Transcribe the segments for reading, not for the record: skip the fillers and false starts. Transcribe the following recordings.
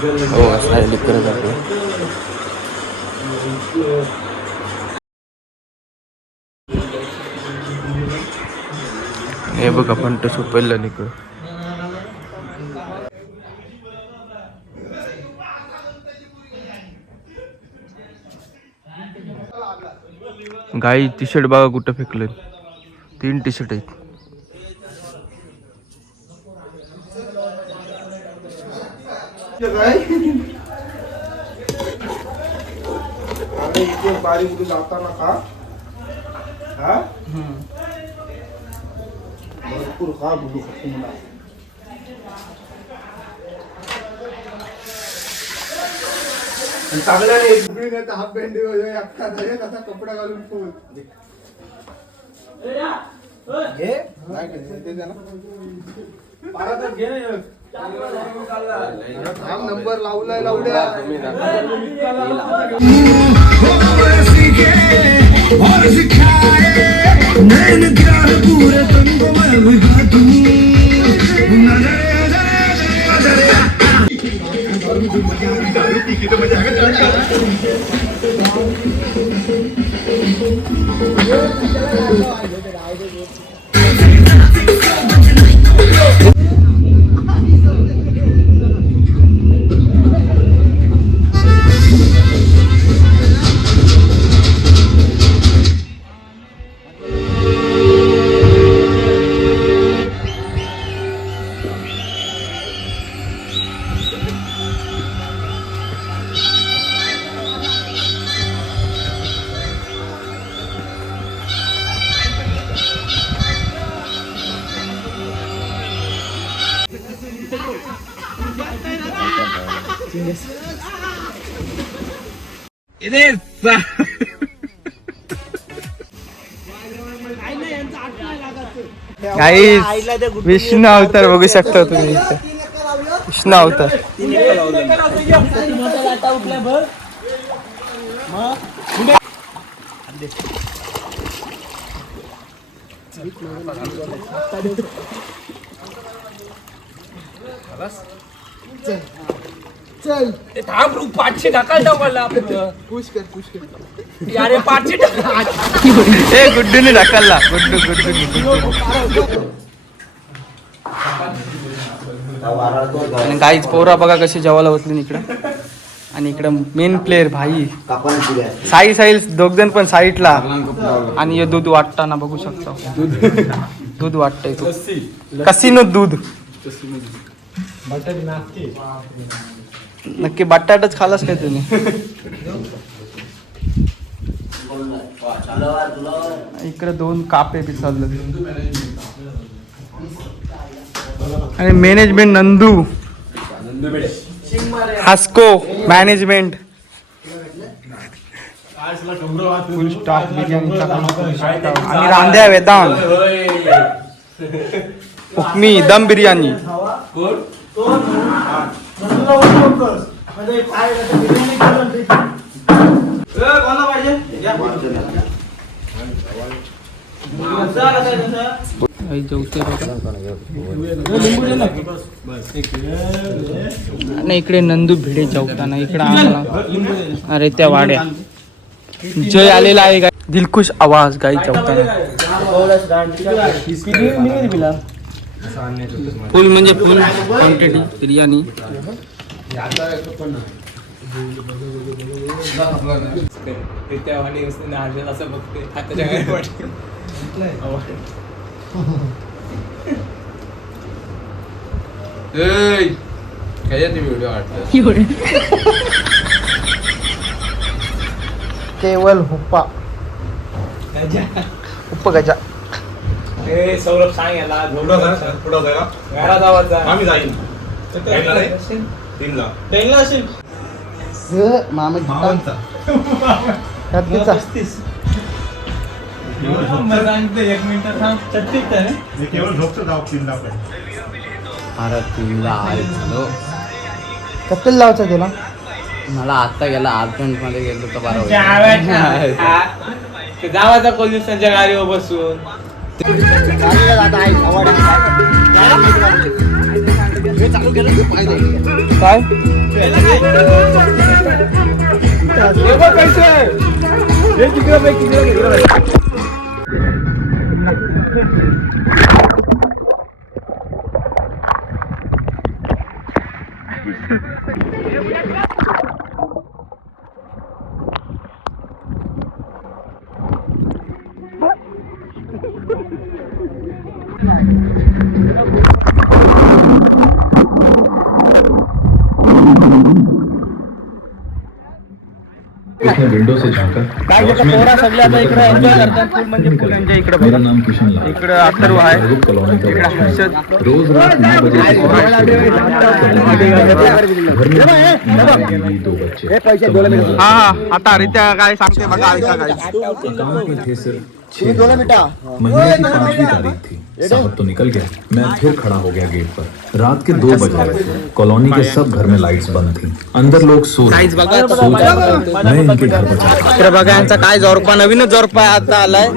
हो स्टाईल करत आपलं. हे बघ आपण तर सोपयला निघ. गाई टी शर्ट बघा कुठं फेकले. 3 टी शर्ट आहेत. बारीक जाताना का भरपूर का बुडू मला चांगल्याने हाफ पॅन्ट असा कपडा घालून फुल नंबर लावलाय लावल्या विष्णू अवतार बघू शकता तुम्ही. विष्णू अवतार चल थांब 500 ढकाल मला पुश कर अरे 500 ढकाल. ए गुड्डूने ढकलला. गुड्डू आणि काहीच पोरा बघा कशी जेवायला बसली इकडं. आणि इकडं मेन प्लेअर भाई साई दोघजण पण साईडला. आणि हे दूध वाटताना बघू शकता. दूध वाटतंय तू कसिनो दूध. नक्की बटाटाच खालास काय तुम्ही. इकडे 2 कापे बी चालले. आणि मॅनेजमेंट नंदू हास्को मॅनेजमेंट फुल स्टॉक बिर्याणीचा. आणि रांध्या वेदांत हुकमी दम बिर्याणी. नाही इकडे नंदू भिडे जेवताना इकडे आम्हाला अरे त्या वाड्या जय आलेला आहे. गाय दिलखुश आवाज गाई जेवताना. फुल म्हणजे फुल क्वांटिटी बिर्याणी. असं बघते हाताच्या व्हिडिओ केवल हुप्पा गजा. सौरभ सांग याला पुढं जायला घरात आवाज आम्ही जाईन ट्रेनला असेल मामांचा सांगते 1 मिनिट थांब. 36 आहे केवळ झोपचं जाऊ 3ला पण. अरे 3ला आलो. कपिल लावचा गेला. मला आता गेला अर्जंट मध्ये गेलो तर बरं जावाचा पोलिसांच्या गाडीवर बसून काय हे बघ पैसे हे तिकडे बघ तिकडे इसने विंडो से झांका काय पोरा सगळे आता इकडे एन्जॉय करतात फुल म्हणजे फुल एन्जॉय इकडे मेरा नाम किशन लाल इकडे अथर्व आहे महबूब कॉलोनी का इकडे बच्चा हूं। हर्षद रोज रात 9 बजे से सुबह घर में 2 बच्चे हा आता रित्या काय सांगते बघा ऐका काय अकाउंट में थे सिर्फ 6 महीने की 5वीं तारीख थी। साहब तो निकल गया, मैं फिर खड़ा हो गया गेट पर। रात के 2 बज रहे थे। कॉलोनी के सब घर में लाइट्स बंद थी। अंदर लोग सो रहे थे। मैं इनके घर पर चला। इकडे बघा यांचा काय जोरपा नवीनच जोरपा आता आलाय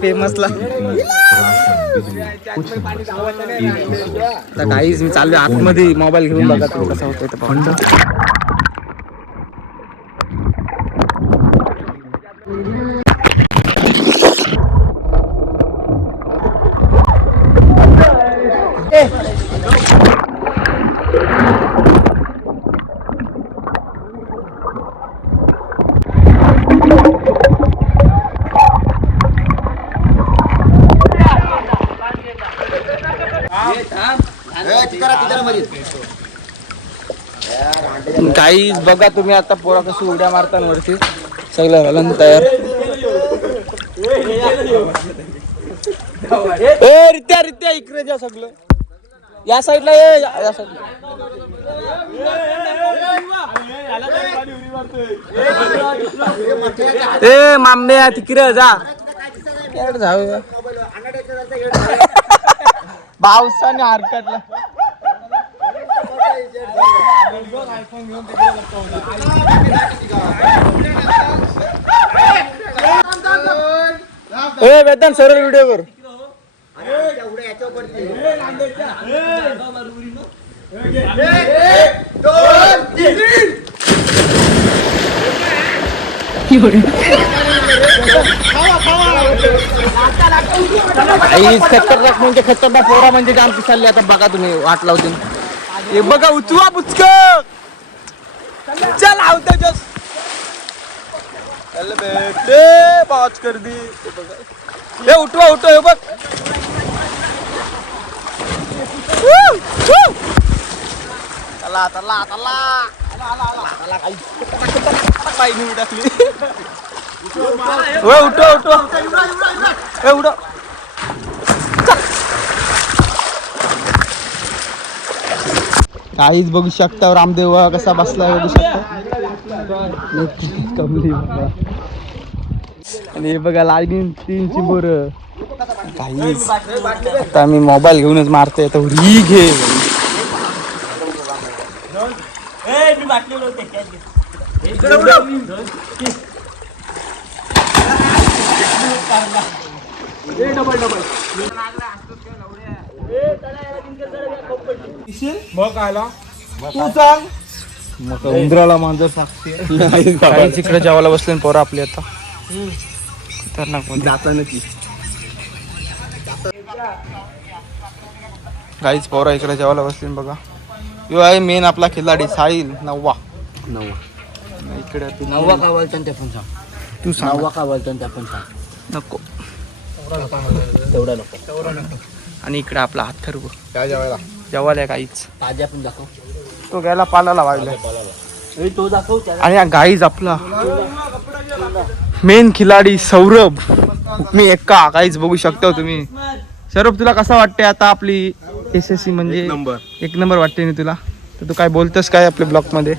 फेमसला कुछ नहीं बचा। एक ही सोच। आता काहीच मी चाललोय आतमध्ये मोबाईल घेऊन बघा तो कसा होतोय ते पाहून. काहीच बघा तुम्ही आता पोरा कशी उड्या मारताना वरती सगळं घालून तयार. ए रित्या रित्या इकडे जा सगळं या साईडला ये या साईडला. ए मांबे तिकडे जा जाऊया पावसाने हरकतला. ए वेदांत सरळ व्हिडिओ कर. खतरनाक म्हणजे खतरनाक पोरा म्हणजे जाम पिसालली. आता बघा तुम्ही वाट लावते हे बघा उचवा बुचक चल आवता जस चल बेटे बाज कर दी. हे उठवा उठवा हे बघ चला चला चला काही नाही टाकली. उठो उठो हे उठो काहीच बघू शकता. रामदेव कसा बसलाय बघू शकता. कमली बघा आणि हे बघा लाईन 3 चिंबोर काहीच. आता मी मोबाईल घेऊनच मारतोय तर ही घे. मग आला तू सांग मग उंदराला मांजर सांगते. काहीच इकडे जेवायला बसले पोरं आपली आता खतरनाक जाताना की काहीच पोरं इकडे जेवायला बसले बघा. यो आहे मेन आपला खिलाडी साहिल नववा इकडे. नववा का बोलतो ते पण सांग. तू सांग नववा का बोलतो ते पण सांग. नको तेवढा नको. आणि इकडे आपला अथर्व काय जेवायला जेवायला काहीच. ताज्या पण दाखव. तो गेला पालाला वाढला. तो दाखव त्याला. आणि गाईज आपला मेन खिलाडी सौरभ. मी एका काहीच बघू शकता तुम्ही. सौरभ तुला कसा वाटते आता आपली SSC म्हणजे एक नंबर वाटते ना तुला. तर तू काय बोलतोस काय आपल्या ब्लॉक मध्ये.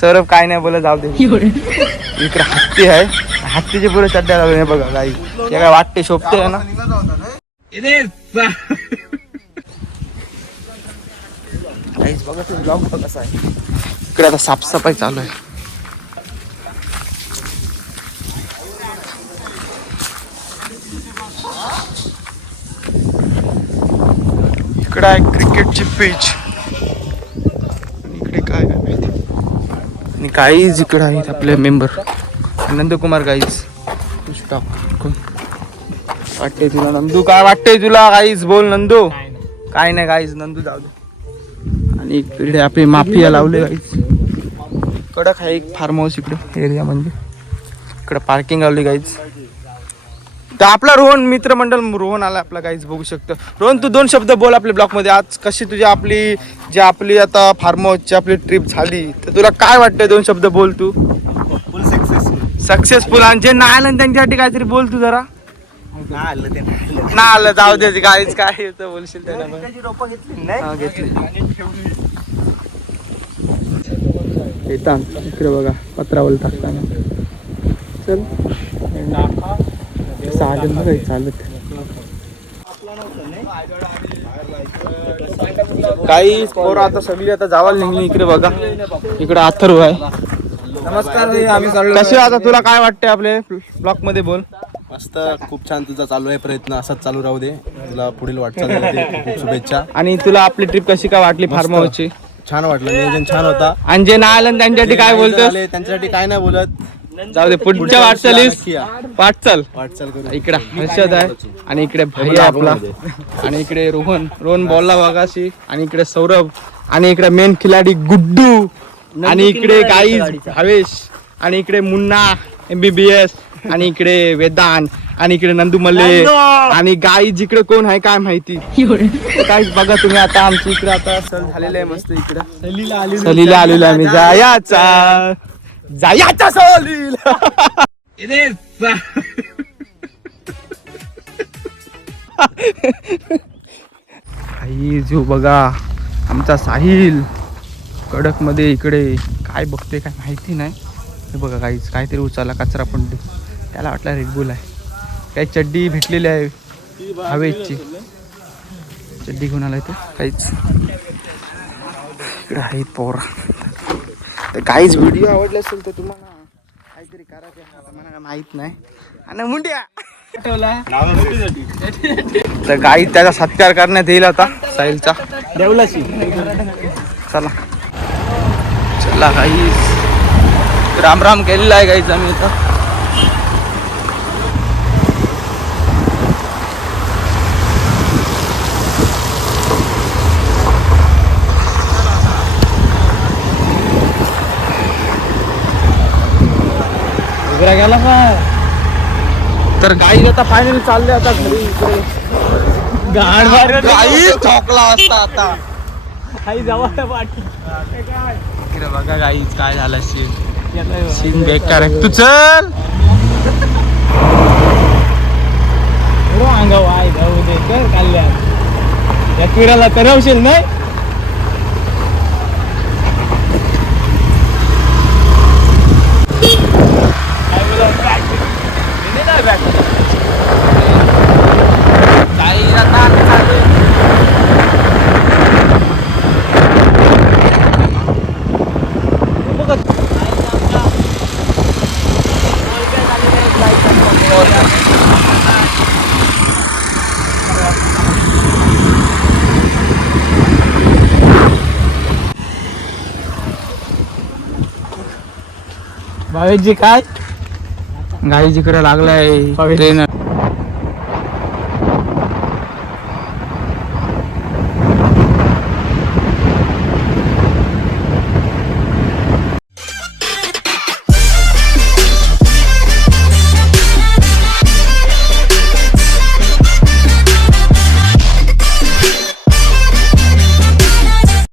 सौरभ काय नाही बोलत जाऊ दे. इकडे हत्ती आहे हत्तीचे पुढे चड्ड्या लावले बघा गाई. हे काय वाटते शोभते ना. काहीच बघा तुम्ही ब्लॉग बघा कसा आहे. इकडे आता साफसफाई चालू आहे. इकडं आहे क्रिकेटची पिच. इकडे काय काय माहिती. आणि काहीच इकडं आहेत आपले मेंबर. नंदकुमार गाईज कोण वाटते तुला नंदू? काय वाटतंय तुला गाईज? बोल नंदू. काय नाही गाईज, नंदू जाऊ दे. आणि इकडे आपले माफिया लावले गाईज. कडक आहे एक फार्म हाऊस इकडे एरिया म्हणजे. इकडे पार्किंग लावली गाईज. तर आपला रोहन मित्रमंडळ रोहन आला आपला गाईज बघू शकतो. रोहन तू 2 शब्द बोल आपल्या ब्लॉग मध्ये. आज कशी तुझी आपली आता फार्म हाऊसची आपली ट्रिप झाली, तर तुला काय वाटतंय? 2 शब्द बोल तू. सक्सेसफुल. आणि जे नाही आलं त्यांच्यासाठी काहीतरी बोल तू जरा. ना आलं जाऊ दे गाईज, काय येतं बोलशील त्याला. घेतली येतात इकडे बघा पत्रावल टाकताना. चल चालत बघा चालत. काही पोरं आता सगळी आता जावायला निघली. इकडे बघा इकडे अथर्व आहे. नमस्कार, आम्ही चाललो. कसे आता तुला काय वाटते आपले ब्लॉक मध्ये बोल. मस्त, खूप छान तुझा चालू आहे प्रयत्न, असाच चालू राहू दे. तुला पुढील वाटचाल खूप शुभेच्छा. आणि तुला आपली ट्रिप कशी काय वाटली फार्म हाऊसची? छान वाटलं, नियोजन छान होता. आणि जे नाही आलं त्यांच्यासाठी काय बोलतोस? त्यांच्यासाठी काय नाही बोलत. जाऊ दे, पुढच्या वाटचालीस वाटचाल. वाटचाल करू. इकडे हर्षद आहे आणि इकडे भाई आहे आपला. आणि इकडे रोहन बॉलला बघाशी. आणि इकडे सौरभ. आणि इकडे मेन खिलाडी गुड्डू. आणि इकडे गाईज भावेश. आणि इकडे मुन्ना MBBS. आणि इकडे वेदांत. आणि इकडे नंदू मल्ले. आणि गाईज इकडे कोण आहे काय माहिती. काय बघा तुम्ही आता आमची इकडे आता सल झालेलं आहे मस्त. इकडे सलीला आलेलो आहे मी. जायाचा सलीला. आई जो बघा आमचा साहिल कडक मध्ये इकडे काय बघते काय माहिती नाही. हे बघा काहीच काहीतरी उचलला कचरा पण त्याला वाटला रेडबुल आहे. काही चड्डी भेटलेली आहे हवेची. चड्डी घेऊन आलाय तो काहीच. इकडे आहे पोरा. तर काहीच व्हिडिओ आवडला असेल तर तुम्हाला काहीतरी करायचं मला माहित नाही. आणि मुंड्या तर गाई त्याचा सत्कार करण्यात येईल आता साहिलचा देवलाची. चला चला गाईस राम राम केलेला आहे गाईच आम्ही आता. गेला तर गाई आता फायनली चालले आता घरी. इकडे गाई ठोकला असता आता. इकडे बघा गाईच काय झालं. सीन बेकार आहे. तू चल अंगाव आहे जाऊ दे कर कल्याण या किराला करवशील नाही. भावेशजी काय गाई जिकडे लागलाय ट्रेन.